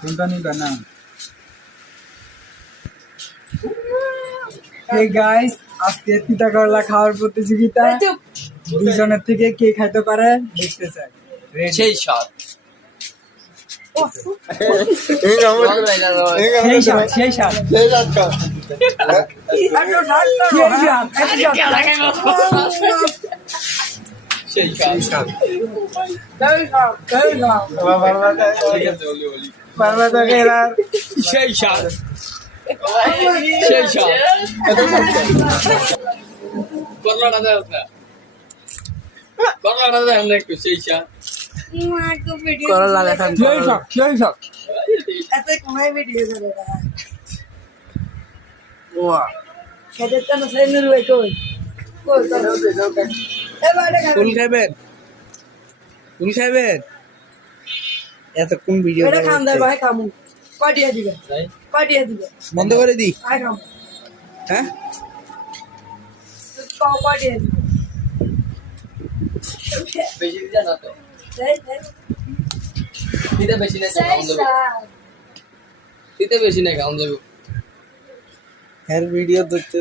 কোনটা নিবা না? Hey guys, আজকে পিঠা করলা খাওয়ার প্রতিযোগিতা। দুজনের থেকে কে খাইতে পারে দেখতে চাই। সেই স্বাদ সেই স্বাদ সেই স্বাদ সেই স্বাদ সেই স্বাদ করলাটা দেখ না করলাটা দেখ না একটু সেই স্বাদ করলা দেখান সেই স্বাদ এত কোনায় ভিডিও করে ওয়া খেতে তো না সাইন রুই কই কই এবারে কোন খাবেন এত কোন ভিডিও এটা খান দে ভাই খামু পাটিয়া দিবে বন্ধ করে দি আই খামু হ্যাঁ তো পাটিয়া দিবে বেশি দিতে না তো দিতে বেশি না খাওয়া যাবে দিতে বেশি না খাওয়া যাবে এর ভিডিও দেখতে